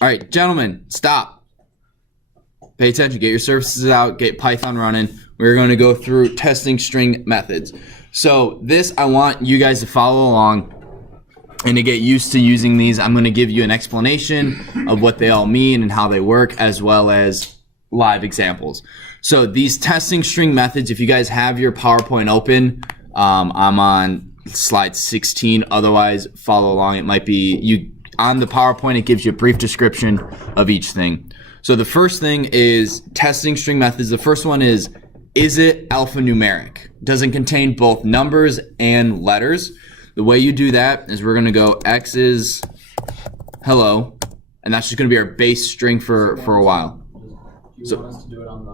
All right, gentlemen, stop. Pay attention. Get your services out. Get Python running. We're going to go through testing string methods. So this, I want you guys to follow along and to get used to using these. I'm going to give you an explanation of what they all mean and how they work, as well as live examples. So these testing string methods, if you guys have your PowerPoint open, I'm on slide 16. Otherwise, follow along. It might be on the PowerPoint. It gives you a brief description of each thing. So the first thing is testing string methods. The first one is it alphanumeric? Does it contain both numbers and letters? The way you do that is we're going to go x is hello, and that's just going to be our base string for a while. Do you want us to do it on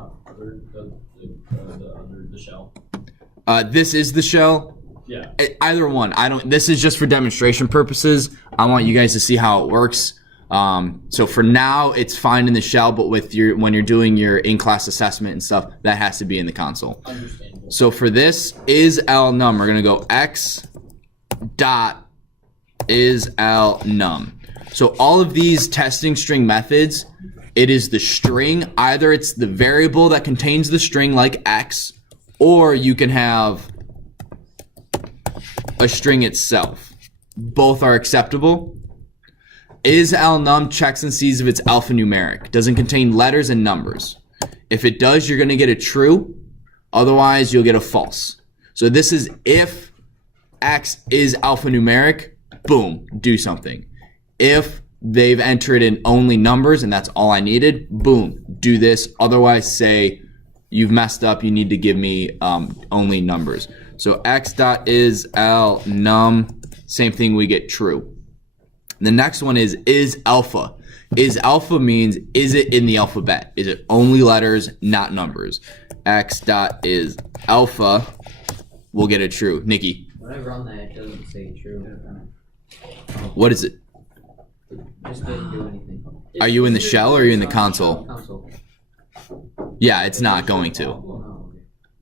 the shell? This is the shell. Yeah. Either one. This is just for demonstration purposes. I want you guys to see how it works. So for now, it's fine in the shell, but when you're doing your in-class assessment and stuff, that has to be in the console. Understandable. So for this is num, we're gonna go x dot is num. So all of these testing string methods, it is the string. Either it's the variable that contains the string like x, or you can have a string itself. Both are acceptable. Is num checks and sees if it's alphanumeric. Doesn't contain letters and numbers. If it does, you're going to get a true. Otherwise, you'll get a false. So this is if x is alphanumeric, boom, do something. If they've entered in only numbers and that's all I needed, boom, do this. Otherwise, say you've messed up, you need to give me only numbers. So x dot is num, same thing, we get true. The next one is alpha. Is alpha means, is it in the alphabet? Is it only letters, not numbers? X dot is alpha, we'll get a true. Nikki. When I run that, it doesn't say true. What is it? Just didn't do anything. Are you in the shell or are you in the console? Console. Yeah, it's not going to. Oh, okay.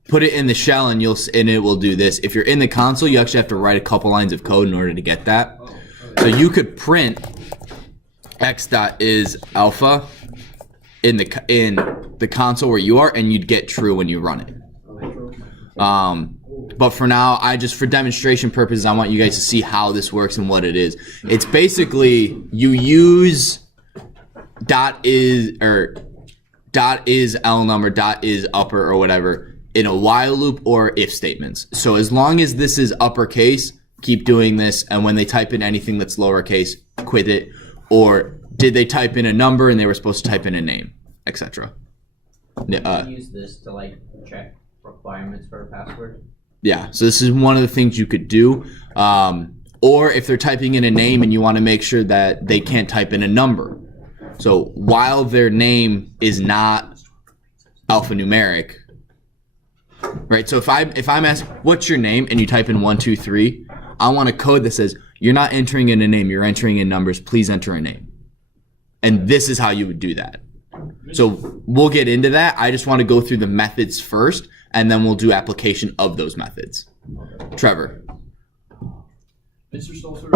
Put it in the shell and it will do this. If you're in the console, you actually have to write a couple lines of code in order to get that. So you could print x dot is alpha in the console where you are, and you'd get true when you run it. But for now, for demonstration purposes, I want you guys to see how this works and what it is. It's basically you use dot is num or dot is upper or whatever in a while loop or if statements. So as long as this is uppercase, keep doing this, and when they type in anything that's lowercase, quit it. Or did they type in a number and they were supposed to type in a name, etc. Use this to like check requirements for a password. Yeah, so this is one of the things you could do. Or if they're typing in a name and you want to make sure that they can't type in a number. So while their name is not alphanumeric, right? So if I'm asked, what's your name? And you type in 1, 2, 3, I want a code that says, you're not entering in a name, you're entering in numbers, please enter a name. And this is how you would do that. So we'll get into that. I just want to go through the methods first, and then we'll do application of those methods. Trevor. Mr. Stolzer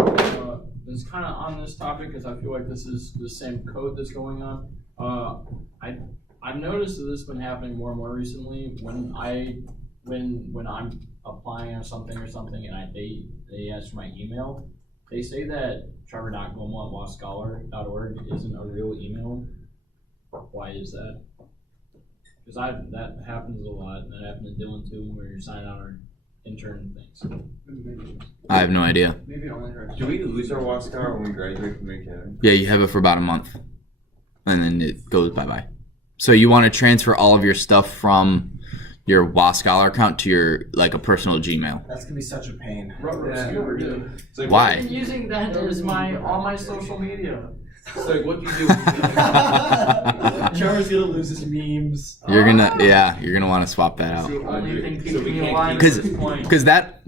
is kind of on this topic because I feel like this is the same code that's going on. I've noticed that this has been happening more and more recently when I'm applying or something and they ask for my email. They say that trevor.gomel@wascholar.org isn't a real email. Why is that? Because that happens a lot, and that happened to Dylan too, where you're signing out our intern things. I have no idea. Do we lose our Wascar when we graduate from academy? Yeah, you have it for about a month, and then it goes bye-bye. So you want to transfer all of your stuff from your WaScholar account to your a personal Gmail. That's gonna be such a pain. Like, Why? I'm using that as all my social media. It's like, what do you do? Trevor's gonna lose his memes. You're gonna want to swap that out. Only thing So keeping we me can't alive keep at this point. Because that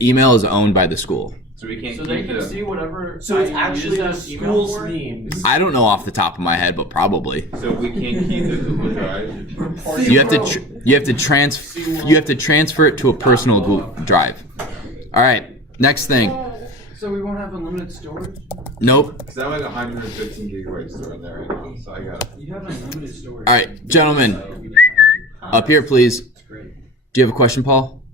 email is owned by the school. So we can't So keep they can see whatever. So it's I actually use the that email school's for? memes. I don't know off the top of my head, but probably. So we can't keep the Google Drive. You have to transfer it to a personal Google Drive. All right, next thing. So we won't have unlimited storage? Nope. Because I have like 115 gigabytes stored in there right now, so I got. You have unlimited storage. All right, gentlemen, up here, please. That's great. Do you have a question, Paul?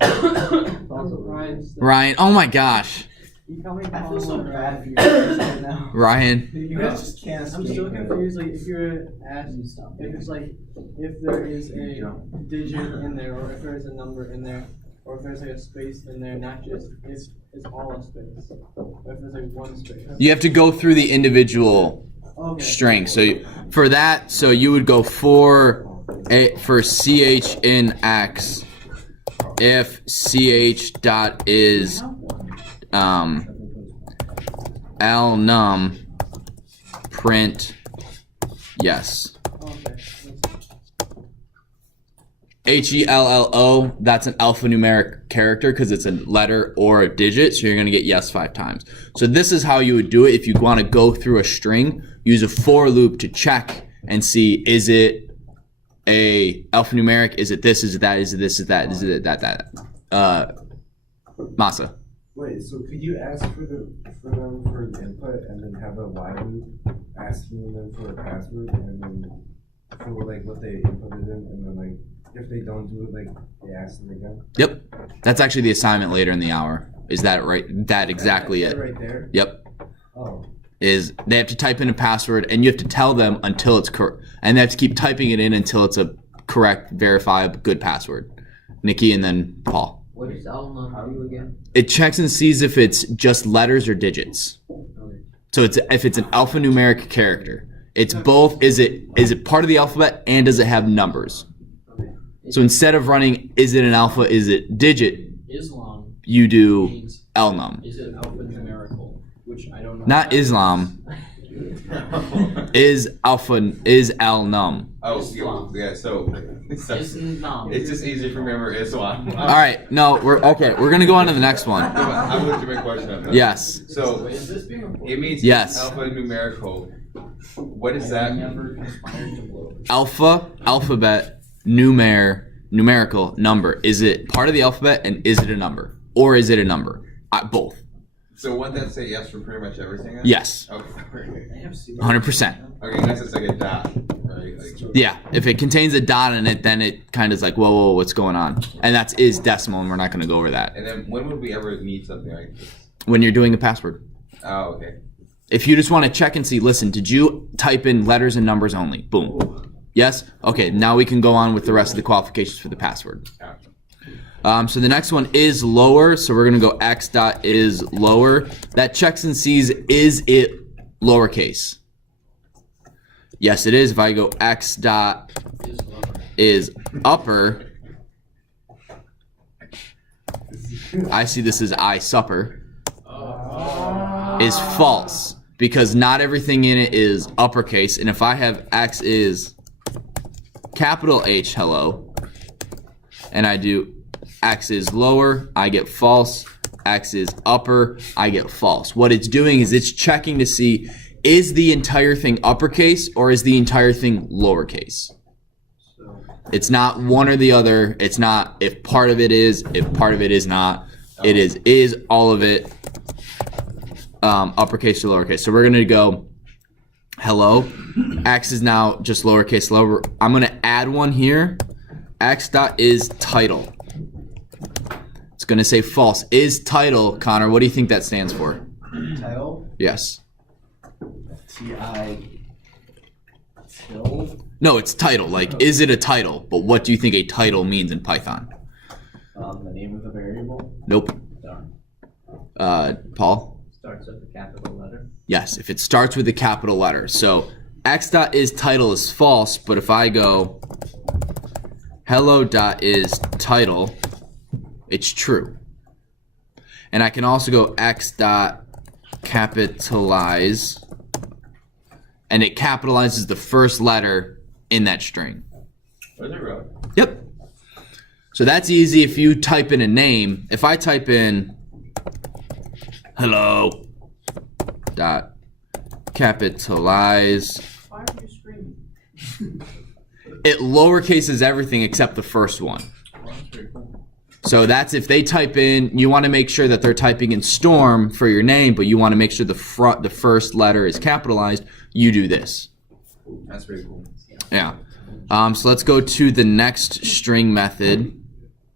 Ryan's Ryan, oh my gosh. you call me I Paul feel so or bad Ryan? for you guys right now. Ryan, You guys just can't I'm escape still it. confused. Like, if you're asked, if it's like, if there is a digit in there, or if there's a number in there, or if there's like a space in there, not just if it's all a space, or if there's like one space. you have to go through the individual Okay. string. So for that, so you would go for ch in x if ch dot is alnum print yes. Okay. HELLO, that's an alphanumeric character because it's a letter or a digit, so you're going to get yes 5 times. So this is how you would do it if you want to go through a string. Use a for loop to check and see, is it a alphanumeric, is it this, is it that, is it this, is it that, is it that. Masa. Wait, so could you ask for them for an input and then have a while loop asking them for a password and then for like what they inputted in and then like if they don't do it, like they ask them again? Yep. That's actually the assignment later in the hour. Is that right? That exactly it. Right there? Yep. Oh. Is they have to type in a password and you have to tell them until it's correct, and they have to keep typing it in until it's a correct, verifiable, good password. Nikki and then Paul. What is alnum do again? It checks and sees if it's just letters or digits. Okay. So it's if it's an alphanumeric character. It's both. Is it part of the alphabet and does it have numbers? Okay. So instead of running, is it an alpha? Is it digit? Islam You do means alnum. is it alphanumerical, which I don't know. Not Islam. Is alnum. Oh, Islam. yeah. So Islam. it's just easy to remember Islam. All right. No, we're okay. We're gonna go on to the next one. I would do my question on that. Yes. So Wait, is this being recorded? it means Yes. alphanumerical. What does that mean? Never conspired to blow. Alphabet, numerical, number. Is it part of the alphabet and is it a number? Or is it a number? Both. So wouldn't that say yes for pretty much everything? Then? Yes. Okay. 100%. Okay, unless it's like a dot, right? Like, Yeah. If it contains a dot in it, then it kind of is like, whoa, what's going on? And that's is decimal, and we're not going to go over that. and then when would we ever need something like this? When you're doing a password. Oh, okay. If you just want to check and see, listen, did you type in letters and numbers only? Boom. Yes? Okay, now we can go on with the rest of the qualifications for the password. Gotcha. So the next one is lower, so we're going to go x dot is lower. That checks and sees, is it lowercase? Yes, it is. If I go x dot is upper, I see this is I supper, is false, because not everything in it is uppercase, and if I have x is capital H, hello, and I do x is lower, I get false. X is upper, I get false. What it's doing is it's checking to see, is the entire thing uppercase or is the entire thing lowercase? It's not one or the other. It's not if part of it is, if part of it is not. It is all of it uppercase or lowercase. So we're going to go hello. X is now just lowercase lower. I'm going to add one here. X dot is title. It's going to say false. Is title, Connor, what do you think that stands for? Title? Yes. T-I... Till? No, it's title. Like, is it a title? But what do you think a title means in Python? The name of the variable? Nope. Paul? Starts with a capital letter. Yes, if it starts with a capital letter. So x dot is title is false, but if I go hello dot is title, it's true. And I can also go x dot capitalize, and it capitalizes the first letter in that string. Was it really? Yep. So that's easy if you type in a name. If I type in hello dot capitalize, Why are you screaming? it lowercases everything except the first one. Well, that's pretty cool. So that's if they type in, you want to make sure that they're typing in storm for your name, but you want to make sure the first letter is capitalized, you do this. That's pretty cool. Yeah. So let's go to the next string method.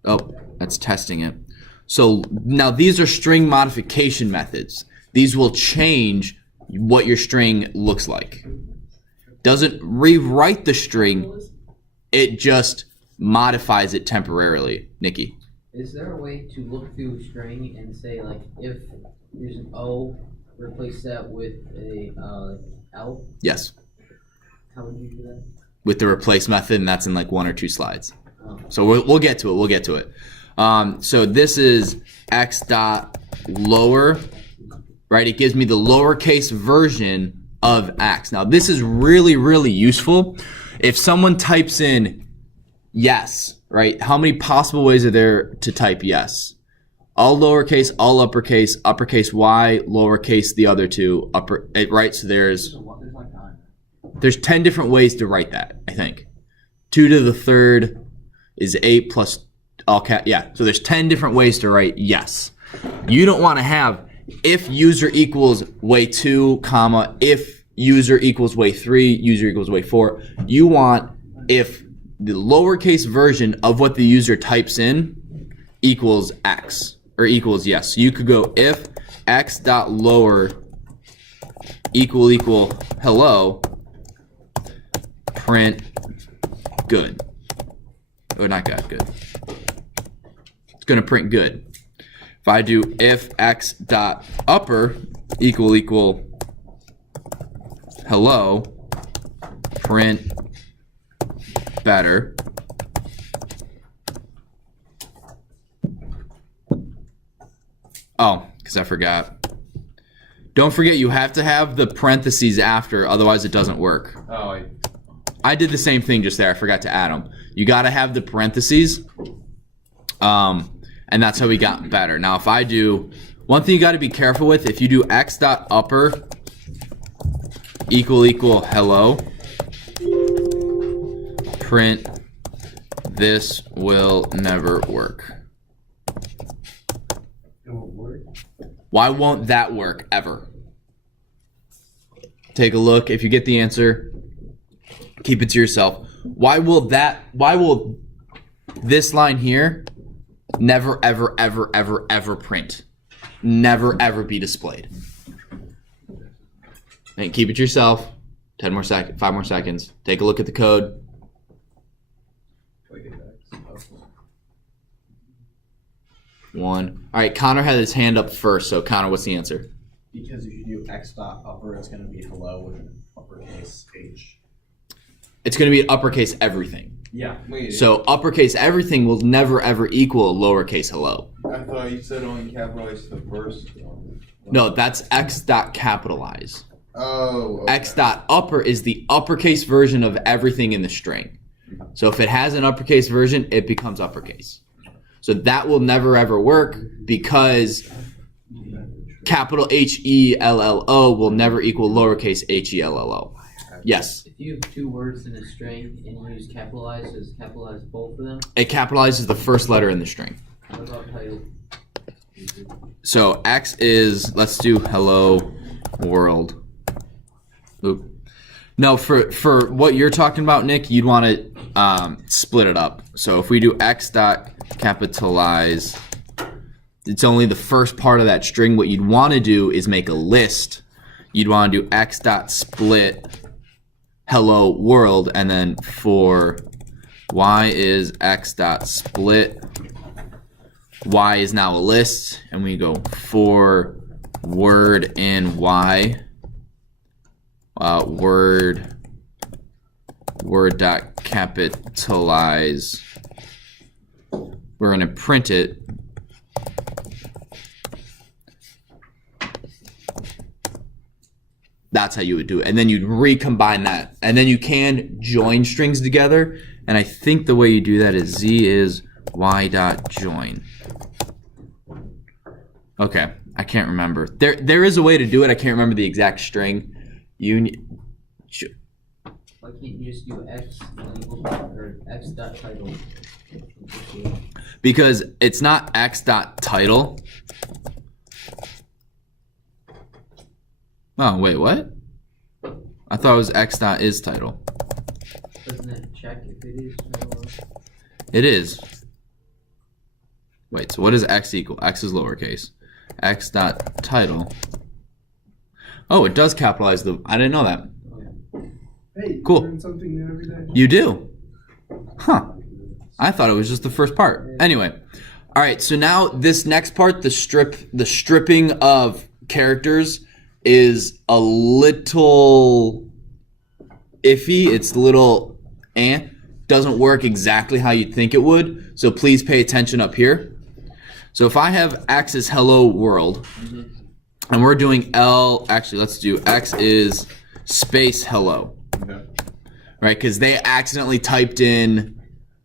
Oh, that's testing it. So now these are string modification methods. These will change what your string looks like. Doesn't rewrite the string, it just modifies it temporarily. Nikki. Is there a way to look through a string and say, like, if there's an O, replace that with a L? Yes. How would you do that? With the replace method, and that's in like 1 or 2 slides. Oh. So we'll get to it. We'll get to it. So this is x dot lower, right? It gives me the lowercase version of x. Now this is really, really useful. If someone types in yes, right? How many possible ways are there to type yes? All lowercase, all uppercase, uppercase Y, lowercase the other two, right? So there's 10 different ways to write that, I think. 2 to the third is 8 plus all cap. Yeah, so there's 10 different ways to write yes. You don't want to have if user equals way 2, comma, if user equals way 3, user equals way 4. You want if the lowercase version of what the user types in equals x or equals yes. So you could go if x dot lower equal hello, print good. Oh, not good. It's gonna print good. If I do if x dot upper equal hello, print better. Oh, because I forgot. Don't forget you have to have the parentheses after, otherwise it doesn't work. Oh, I did the same thing just there. I forgot to add them. You got to have the parentheses, and that's how we got better. Now, if I do, one thing you got to be careful with, if you do x dot upper equal hello, print this will never work. It won't work. Why won't that work ever? Take a look. If you get the answer, keep it to yourself. Why will this line here never, ever, ever, ever, ever print? Never, ever be displayed. And keep it to yourself. 5 more seconds. Take a look at the code. 1. All right, Connor had his hand up first. So Connor, what's the answer? Because if you do x dot upper, it's going to be hello with an uppercase H. It's going to be uppercase everything. Yeah. wait. So uppercase everything will never ever equal lowercase hello. I thought you said only capitalize the first one. No, that's x dot capitalize. Oh. Okay. X dot upper is the uppercase version of everything in the string. So if it has an uppercase version, it becomes uppercase. So that will never ever work because capital HELLO will never equal lowercase HELLO. Yes. If you have 2 words in a string and you use capitalize, does it capitalize both of them? It capitalizes the first letter in the string. What about title? So X is, let's do hello world. Oop. No, for what you're talking about, Nick, you'd want to split it up. So if we do X dot capitalize, it's only the first part of that string. What you'd want to do is make a list. You'd want to do X dot split hello world, and then for Y is X dot split. Y is now a list, and we go for word in Y. Word dot capitalize. We're gonna print it. That's how you would do it, and then you'd recombine that, and then you can join strings together. And I think the way you do that is Z is Y dot join. Okay, I can't remember. There is a way to do it. I can't remember the exact string. Why can't you just do x equals or x dot title? Because it's not x dot title. Oh, wait, what? I thought it was x dot is title. Doesn't it check if it is title? It is. Wait, so what does x equal? X is lowercase. X dot title. Oh, it does capitalize the. I didn't know that. Hey, Cool. you learn something new every day. You do? Huh. I thought it was just the first part. Anyway. All right, so now this next part, the stripping of characters is a little iffy. It's a little doesn't work exactly how you'd think it would. So please pay attention up here. So if I have x is hello world, and we're doing actually let's do x is space hello. Okay. Right, because they accidentally typed in,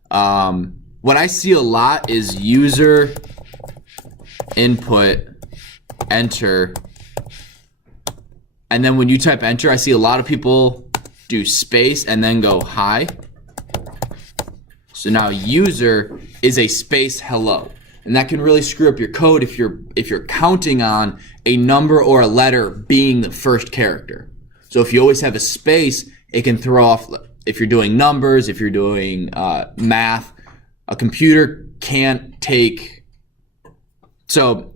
what I see a lot is user input enter, and then when you type enter, I see a lot of people do space and then go hi. So now user is a space hello, and that can really screw up your code if you're counting on a number or a letter being the first character. So if you always have a space, it can throw off, if you're doing numbers, if you're doing math, a computer can't take, so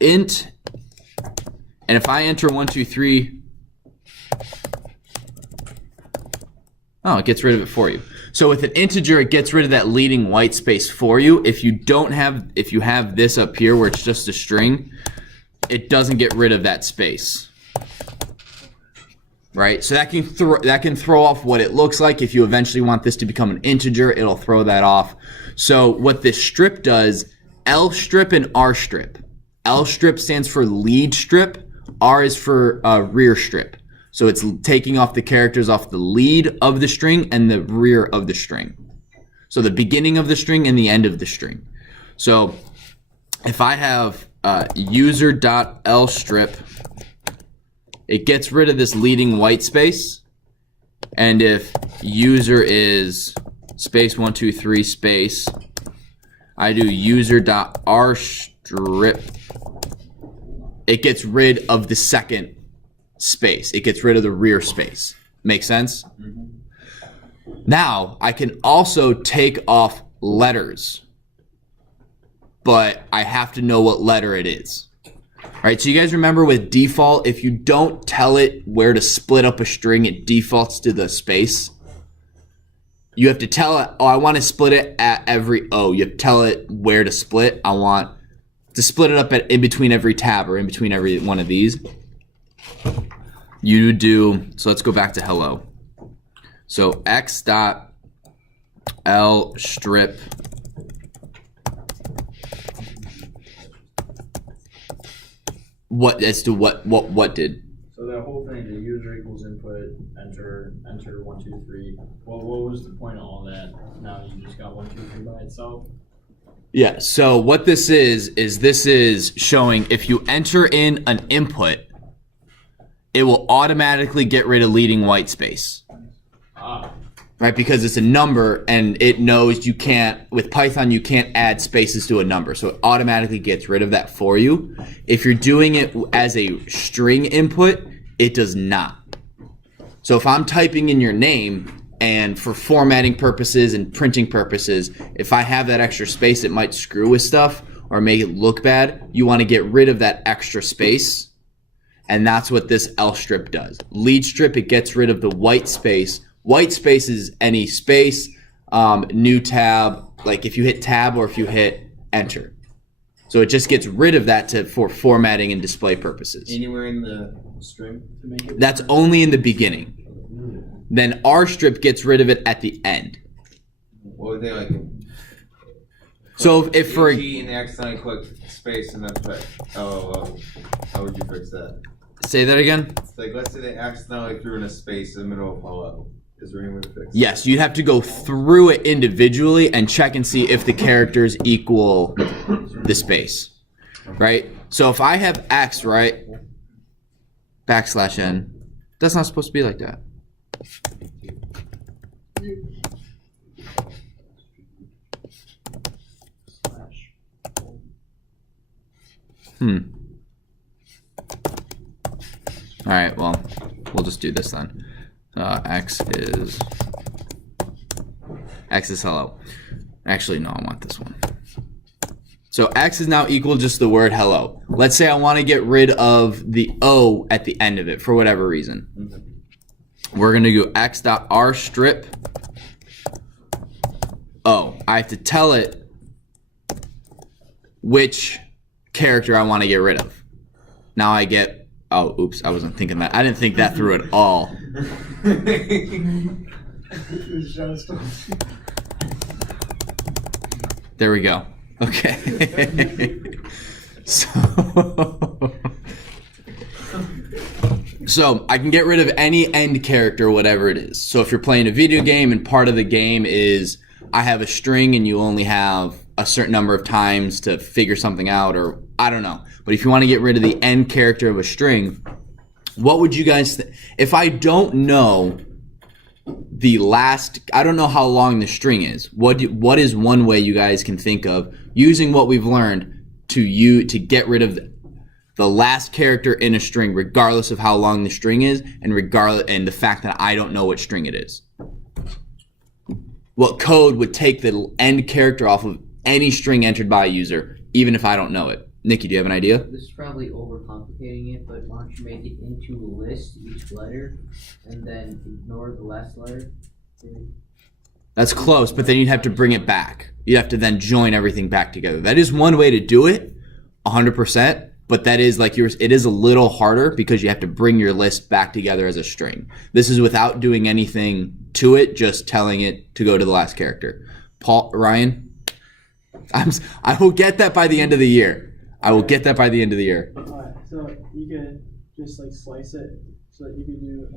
int, and if I enter 1, 2, 3, oh, it gets rid of it for you. So with an integer, it gets rid of that leading white space for you. If you have this up here where it's just a string, it doesn't get rid of that space. Right? So that can throw off what it looks like. If you eventually want this to become an integer, it'll throw that off. So what this strip does, L strip and R strip. L strip stands for lead strip. R is for rear strip. So it's taking off the characters off the lead of the string and the rear of the string. So the beginning of the string and the end of the string. So if I have user.lstrip, it gets rid of this leading white space. And if user is space 1, 2, 3 space, I do user.rstrip, it gets rid of the second space. It gets rid of the rear space. Make sense? Now, I can also take off letters, but I have to know what letter it is. All right, so you guys remember with default, if you don't tell it where to split up a string, it defaults to the space. You have to tell it, oh, I want to split it at every O. You have to tell it where to split. I want to split it up in between every tab or in between every one of these. You do, so let's go back to hello. So x.lstrip what as to what did? So that whole thing, the user equals input, enter 1, 2, 3. Well, what was the point of all that? Now you just got 1, 2, 3 by itself? Yeah, so what this is this is showing if you enter in an input, it will automatically get rid of leading white space. Right, because it's a number and it knows you can't, with Python, you can't add spaces to a number. So it automatically gets rid of that for you. If you're doing it as a string input, it does not. So if I'm typing in your name and for formatting purposes and printing purposes, if I have that extra space, it might screw with stuff or make it look bad. You want to get rid of that extra space. And that's what this L strip does. Lead strip, it gets rid of the white space. White space is any space, new tab, like if you hit tab or if you hit enter. So it just gets rid of that for formatting and display purposes. Anywhere in the string to make it? That's only in the beginning. Then R strip gets rid of it at the end. What would they like? So if for G and accidentally click space and then put LOL, how would you fix that? say that again? It's like, let's say they accidentally threw in a space in the middle of hello. Is there any way to fix it? Yes, you'd have to go through it individually and check and see if the characters equal the space, right? So if I have X, right, \n. That's not supposed to be like that. All right, well, we'll just do this then. X is hello. Actually, no, I want this one. So X is now equal just the word hello. Let's say I want to get rid of the O at the end of it for whatever reason. We're going to do x.rstrip O. I have to tell it which character I want to get rid of. Now I get, oh, oops, I wasn't thinking that. I didn't think that through at all. There we go. Okay. So I can get rid of any end character, whatever it is. So if you're playing a video game and part of the game is I have a string and you only have a certain number of times to figure something out, or I don't know. But if you want to get rid of the end character of a string, what would you guys think? If I don't know the last, I don't know how long the string is. What is one way you guys can think of using what we've learned to get rid of the last character in a string, regardless of how long the string is, and the fact that I don't know what string it is? What code would take the end character off of any string entered by a user, even if I don't know it? Nikki, do you have an idea? This is probably overcomplicating it, but why don't you make it into a list, each letter, and then ignore the last letter? That's close, but then you'd have to bring it back. You'd have to then join everything back together. That is one way to do it, 100%. But that is it is a little harder because you have to bring your list back together as a string. This is without doing anything to it, just telling it to go to the last character. Ryan, I will get that by the end of the year. Alright, so you could just like slice it so that you could do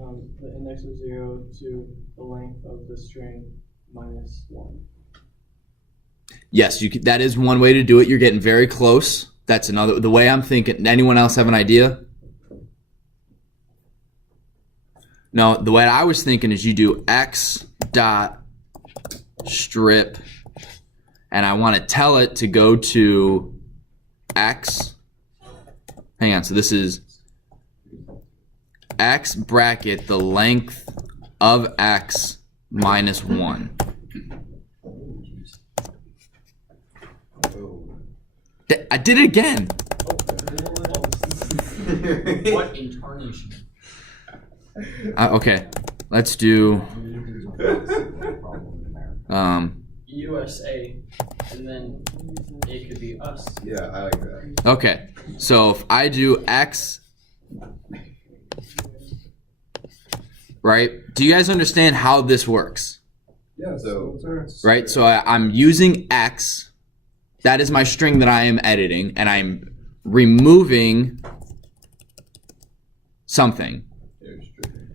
the index of 0 to the length of the string minus 1. Yes, that is one way to do it. You're getting very close. That's another, the way I'm thinking. Anyone else have an idea? No, the way I was thinking is you do x.strip, and I want to tell it to go to x. Hang on, so this is x bracket the length of x minus 1. I did it again. What incarnation? Okay, let's do USA, and then it could be us. Yeah, I like that. Okay, so if I do x, right? Do you guys understand how this works? Yeah, So- Right, so I'm using x. That is my string that I am editing, and I'm removing something.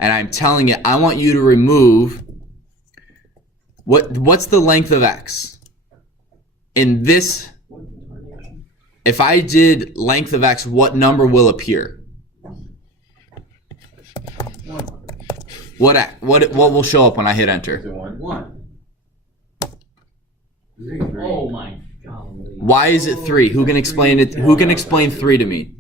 And I'm telling it, I want you to remove, what's the length of x? In this, if I did length of x, what number will appear? What will show up when I hit enter? Is it 1? 1. Oh my god. Why is it 3? Who can explain it? Who can explain 3 to me?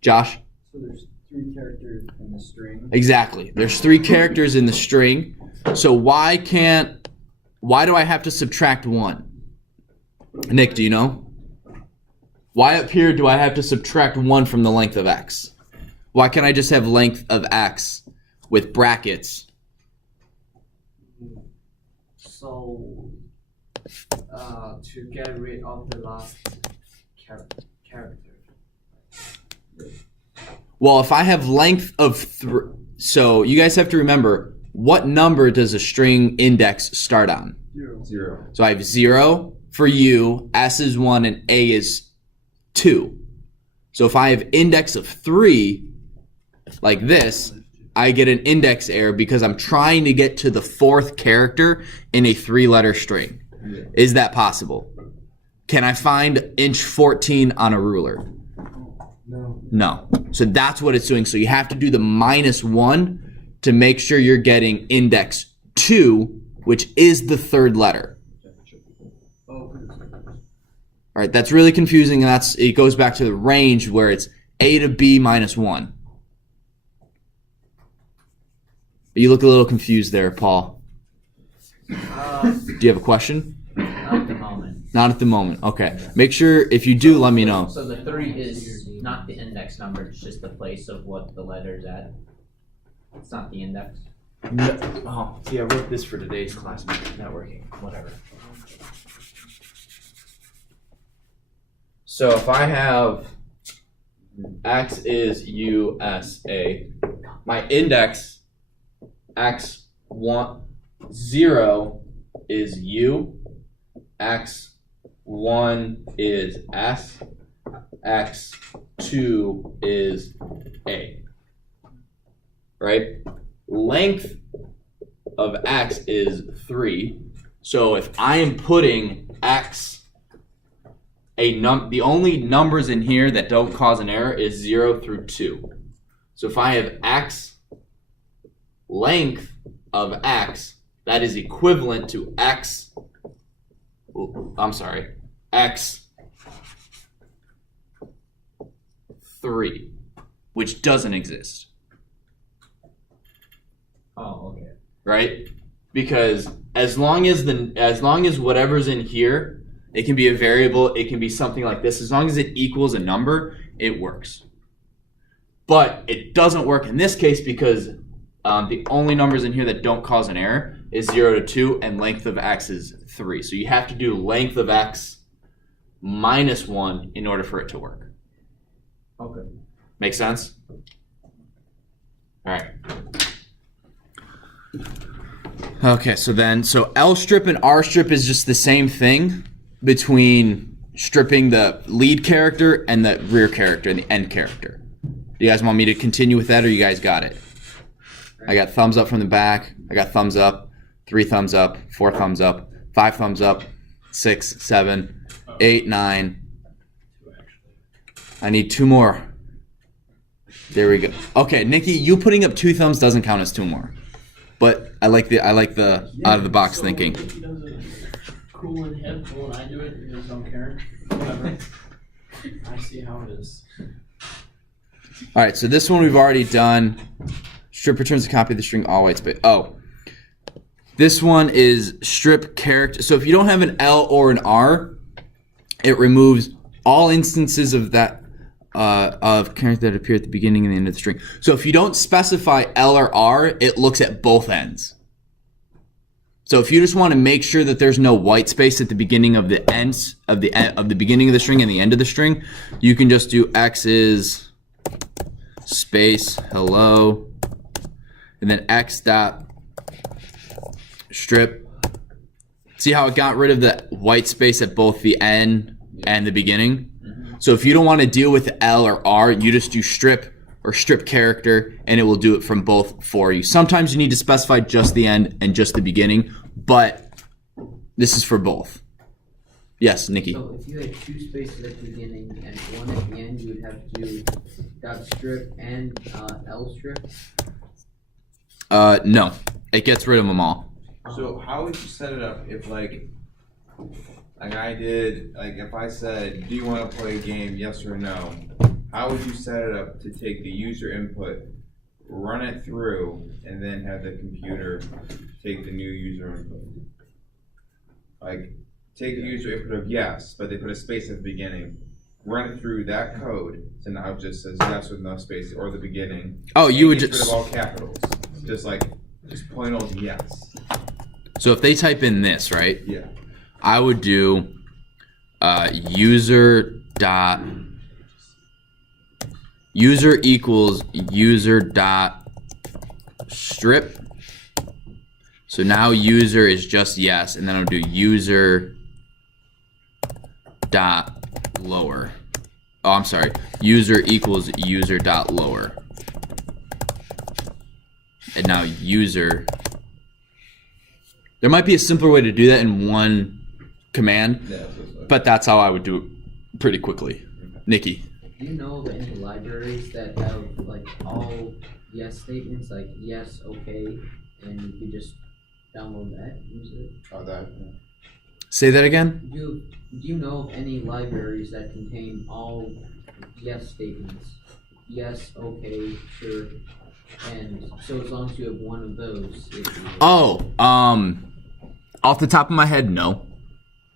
Josh? So there's 3 characters in the string. Exactly. There's 3 characters in the string. So why do I have to subtract 1? Nick, do you know? Why up here do I have to subtract 1 from the length of x? Why can't I just have length of x with brackets? So, to get rid of the last character. Well, if I have length of 3, so you guys have to remember, what number does a string index start on? 0. So I have 0 for U, S is 1, and A is 2. So if I have index of 3, like this, I get an index error because I'm trying to get to the 4th character in a 3-letter string. Yeah. Is that possible? Can I find inch 14 on a ruler? No. No. So that's what it's doing. So you have to do the -1 to make sure you're getting index 2, which is the third letter. All right, that's really confusing, and it goes back to the range where it's A to B -1. You look a little confused there, Paul. Do you have a question? Not at the moment. Not at the moment. Okay. Make sure if you do, let me know. So the 3 is not the index number, it's just the place of what the letter's at. It's not the index. No. Oh, see, I wrote this for today's class. Networking, whatever. So if I have X is USA, my index X1 0 is U, X1 is S, X2 is A. Right? Length of X is 3. So if I am putting X, the only numbers in here that don't cause an error is 0 through 2. So if I have X, length of X, that is equivalent to X, X3, which doesn't exist. Oh, okay. Right? Because as long as whatever's in here, it can be a variable, it can be something like this. As long as it equals a number, it works. But it doesn't work in this case because the only numbers in here that don't cause an error is 0 to 2, and length of X is 3. So you have to do length of X -1 in order for it to work. Okay. Make sense? All right. Okay, so L strip and R strip is just the same thing between stripping the lead character and the rear character and the end character. Do you guys want me to continue with that, or you guys got it? I got thumbs up from the back. I got thumbs up, 3 thumbs up, 4 thumbs up, 5 thumbs up, 6, 7, 8, 9. I need 2 more. There we go. Okay, Nikki, you putting up 2 thumbs doesn't count as 2 more. But I like the out of the box so thinking. If he does it cool and hip, but when I do it, you just don't care. Whatever. I see how it is. All right, so this one we've already done. Strip returns a copy of the string all white space. Oh, this one is strip character. So if you don't have an L or an R, it removes all instances of that of character that appear at the beginning and the end of the string. So if you don't specify L or R, it looks at both ends. So if you just want to make sure that there's no white space at the beginning of the ends of the beginning of the string and the end of the string, you can just do X is space hello, and then X dot strip. See how it got rid of the white space at both the end and the beginning? So if you don't want to deal with L or R, you just do strip or strip character, and it will do it from both for you. Sometimes you need to specify just the end and just the beginning, but this is for both. Yes, Nikki. So if you had 2 spaces at the beginning and 1 at the end, you would have to do dot strip and L strip? No. It gets rid of them all. So how would you set it up if like I did, like if I said, do you want to play a game, yes or no? How would you set it up to take the user input, run it through, and then have the computer take the new user input? Like, take the user input of yes, but they put a space at the beginning, run it through that code, so now it just says yes with no space, or the beginning. Oh, you would just... just... rid of all capitals. Just plain old yes. So if they type in this, right? Yeah. I would do user equals user dot strip. So now user is just yes, and then I'll do user dot lower. Oh, I'm sorry. User equals user dot lower. And now user. There might be a simpler way to do that in one command, but that's how I would do it pretty quickly. Nikki. Do you know of any libraries that have like all yes statements, like yes, okay, and you can just download that and use it? Oh, that. Say that again? Do you know of any libraries that contain all yes statements? Yes, okay, sure, and so as long as you have one of those. Oh, off the top of my head, no.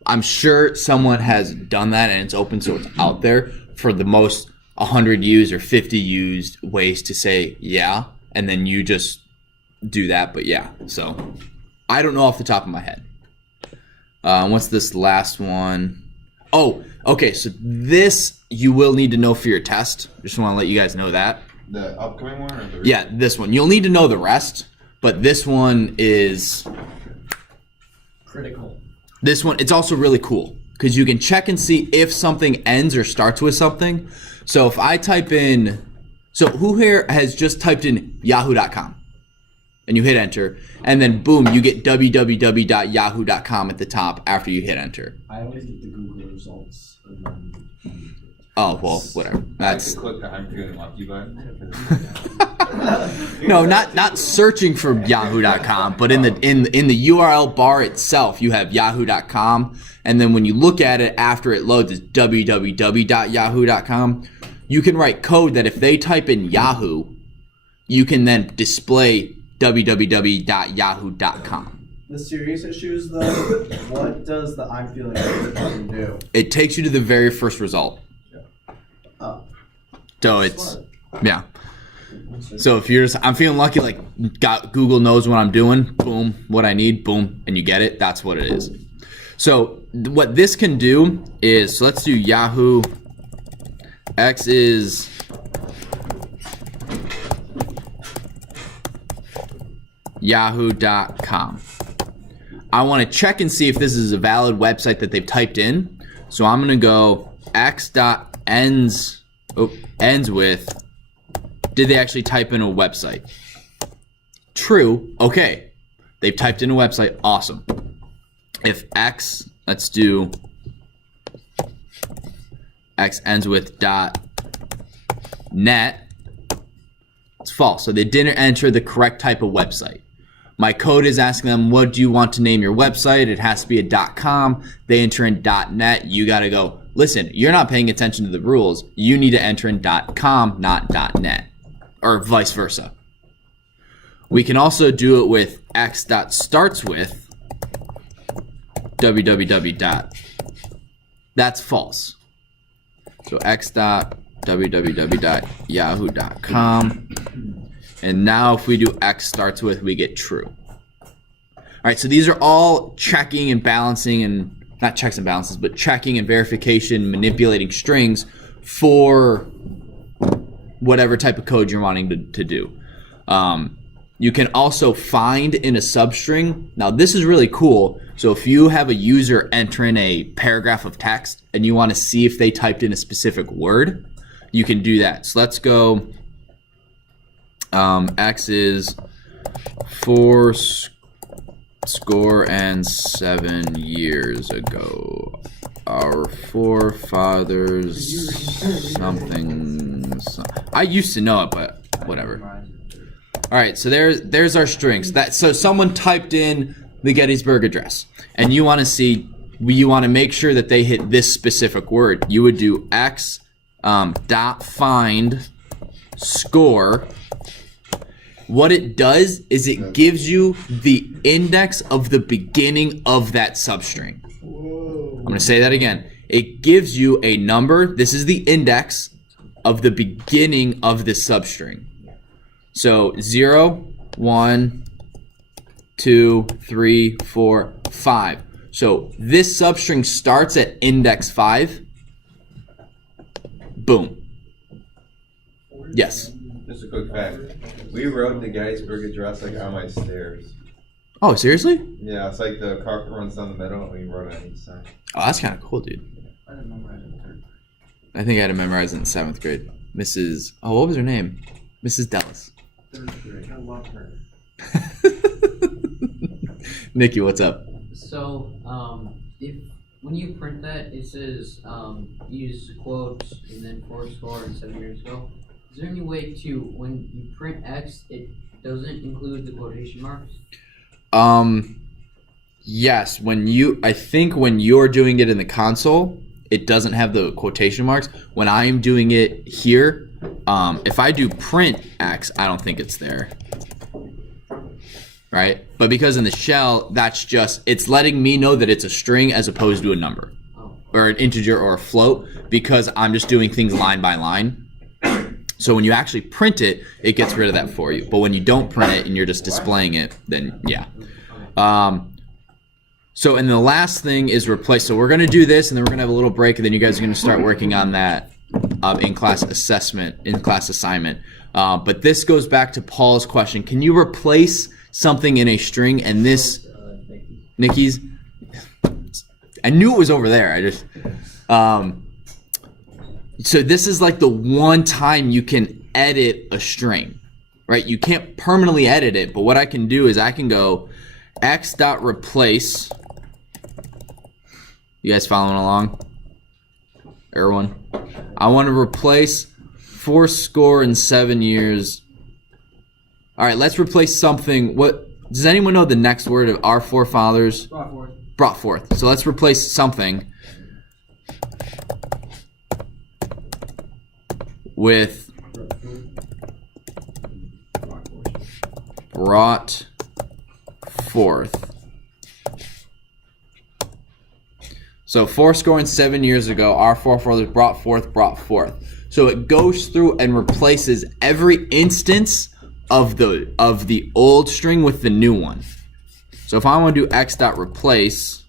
I'm sure someone has done that and it's open source out there for the most 100 used or 50 used ways to say yeah, and then you just do that, but yeah. So I don't know off the top of my head. What's this last one? Oh, okay, so this you will need to know for your test. Just want to let you guys know that. The upcoming one? Or the Yeah, this one. You'll need to know the rest, but this one is... Critical. This one, it's also really cool because you can check and see if something ends or starts with something. So if I type in, so who here has just typed in yahoo.com and you hit enter and then boom, you get www.yahoo.com at the top after you hit enter. I always get the Google results. And then Oh, well, whatever. That's I click the I'm feeling lucky button. no, not searching for yahoo.com, but in the URL bar itself, you have yahoo.com, and then when you look at it after it loads, it's www.yahoo.com. You can write code that if they type in Yahoo, you can then display www.yahoo.com. the serious issues, though, what does the I'm feeling lucky button do? It takes you to the very first result. Oh. So it's, yeah. So if you're just, I'm feeling lucky, like Google knows what I'm doing, boom, what I need, boom, and you get it, that's what it is. So what this can do is, so let's do Yahoo. X is yahoo.com. I want to check and see if this is a valid website that they've typed in. So I'm going to go x.ends with, did they actually type in a website? True. Okay. They've typed in a website. Awesome. If x, let's do x ends with .net, it's false. So they didn't enter the correct type of website. My code is asking them, what do you want to name your website? It has to be a .com. They enter in .net. You got to go, listen, you're not paying attention to the rules. You need to enter in .com, not .net, or vice versa. We can also do it with x.starts with www. That's false. So x.www.yahoo.com. And now if we do x starts with, we get true. All right, so these are all checking and balancing, and not checks and balances, but checking and verification, manipulating strings for whatever type of code you're wanting to do. You can also find in a substring. Now this is really cool. So if you have a user enter in a paragraph of text and you want to see if they typed in a specific word, you can do that. So let's go. X is 4.7 years ago. Our forefathers something. I used to know it, but whatever. All right, so there's our strings. So someone typed in the Gettysburg Address, and you want to see, you want to make sure that they hit this specific word. You would do x dot find score. What it does is it gives you the index of the beginning of that substring. I'm going to say that again. It gives you a number. This is the index of the beginning of the substring. So 0, 1, 2, 3, 4, 5. So this substring starts at index 5. Boom. Yes. Just a quick fact. We wrote the Gettysburg Address like on my stairs. Oh, seriously? Yeah, it's like the carpet runs down the middle and we wrote it on each side. Oh, that's kind of cool, dude. I didn't memorize it in third grade. I think I had to memorize it in 7th grade. Mrs. Oh, what was her name? Mrs. Dallas. Third grade. I love her. Nikki, what's up? So, if when you print that, it says use quotes and then fourscore and 7 years ago. Is there any way to, when you print X, it doesn't include the quotation marks? Yes. I think when you're doing it in the console, it doesn't have the quotation marks. When I am doing it here, if I do print X, I don't think it's there. Right? But because in the shell, it's letting me know that it's a string as opposed to a number or an integer or a float, because I'm just doing things line by line. So when you actually print it, it gets rid of that for you. But when you don't print it and you're just displaying it, then yeah. So and the last thing is replace. So we're going to do this, and then we're going to have a little break, and then you guys are going to start working on that in-class assignment. But this goes back to Paul's question. Can you replace something in a string? And this, Nikki's, I knew it was over there. I just, so this is like the one time you can edit a string, right? You can't permanently edit it, but what I can do is I can go x.replace. You guys following along? Everyone? I want to replace 80 7 years. All right, let's replace something. What does anyone know the next word of our forefathers? Brought forth. So let's replace something with brought forth. So 7 years ago, our forefathers brought forth. So it goes through and replaces every instance of the old string with the new one. So if I want to do x.replace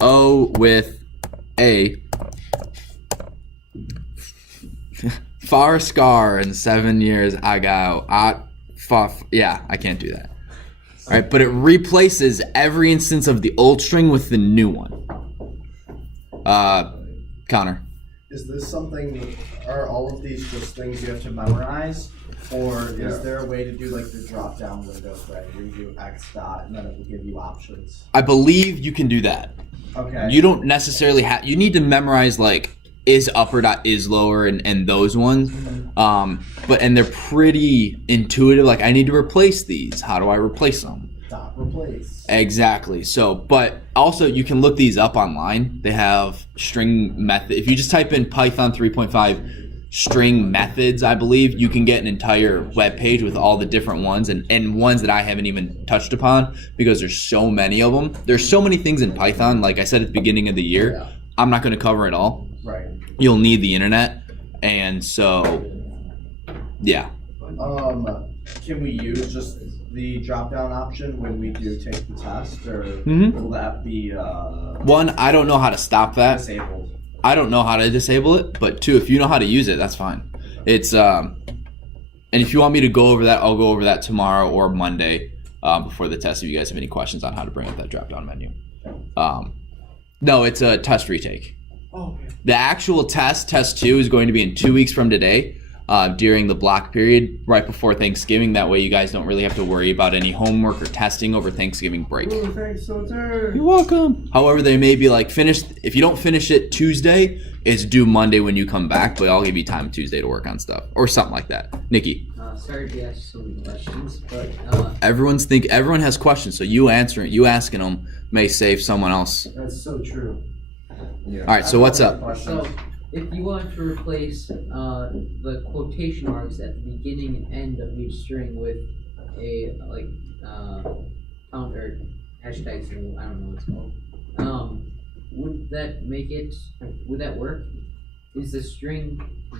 O with A, far scar in 7 years ago, yeah, I can't do that. All right, but it replaces every instance of the old string with the new one. Connor. Is this something, are all of these just things you have to memorize? Or is there a way to do like the drop down window thing where you do x dot and then it will give you options? I believe you can do that. Okay. You don't necessarily have, you need to memorize like is upper dot is lower and those ones. And they're pretty intuitive. Like I need to replace these. How do I replace them? Dot replace. Exactly. So, but also you can look these up online. They have string method. If you just type in Python 3.5 string methods, I believe, you can get an entire web page with all the different ones and ones that I haven't even touched upon because there's so many of them. There's so many things in Python. Like I said at the beginning of the year, I'm not going to cover it all. Right. You'll need the internet. And so, yeah. Can we use just the drop down option when we do take the test, or will that be one, I don't know how to stop that. disabled? I don't know how to disable it, but two, if you know how to use it, that's fine. It's and if you want me to go over that, I'll go over that tomorrow or Monday before the test. If you guys have any questions on how to bring up that drop down menu. No, it's a test retake. Oh, okay. The actual test 2, is going to be in 2 weeks from today, during the block period right before Thanksgiving. That way you guys don't really have to worry about any homework or testing over Thanksgiving break. Oh, thanks, Soter. You're welcome. However, they may be like finished. If you don't finish it Tuesday, it's due Monday when you come back, but I'll give you time Tuesday to work on stuff or something like that. Nikki. Sorry to ask so many questions, but Everyone has questions, so you asking them may save someone else. That's so true. Yeah. All right, so what's up? so if you want to replace the quotation marks at the beginning and end of each string with a counter hashtag symbol, I don't know what it's called. Would that work? Is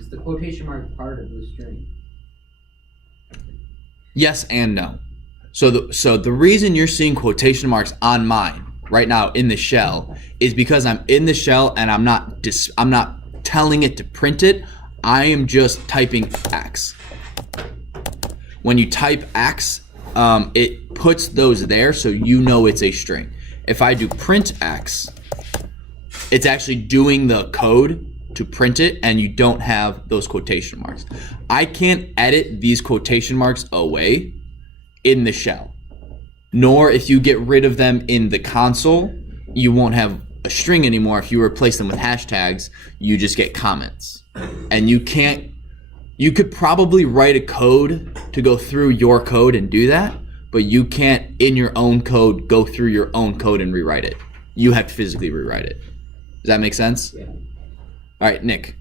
the quotation mark part of the string? Yes and no. So the reason you're seeing quotation marks on mine right now in the shell is because I'm in the shell and I'm not telling it to print it. I am just typing X. When you type X, it puts those there so you know it's a string. If I do print X, it's actually doing the code to print it and you don't have those quotation marks. I can't edit these quotation marks away in the shell. Nor if you get rid of them in the console, you won't have a string anymore. If you replace them with hashtags, you just get comments. And you could probably write a code to go through your code and do that, but you can't in your own code go through your own code and rewrite it. You have to physically rewrite it. Does that make sense? Yeah. All right, Nick.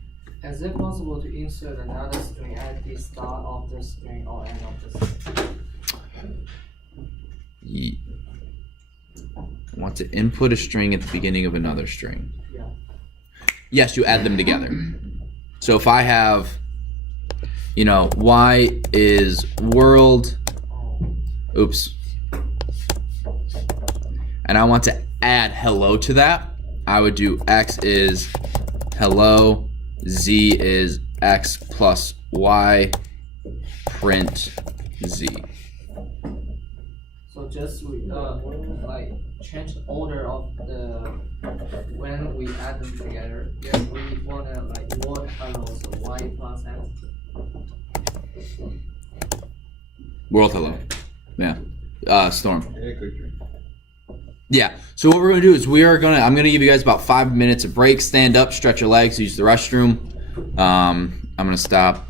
Is it possible to insert another string at the start of the string or end of the string? Want to input a string at the beginning of another string. Yeah. Yes, you add them together. So if I have, y is world, oops, and I want to add hello to that, I would do x is hello, z is x plus y, print z. So just like change the order of the when we add them together. If we wanna like word hello, so y plus x. World hello. Yeah. Storm. Yeah, good drink. Yeah. So what we're gonna do is I'm gonna give you guys about 5 minutes of break. Stand up, stretch your legs, use the restroom. I'm gonna stop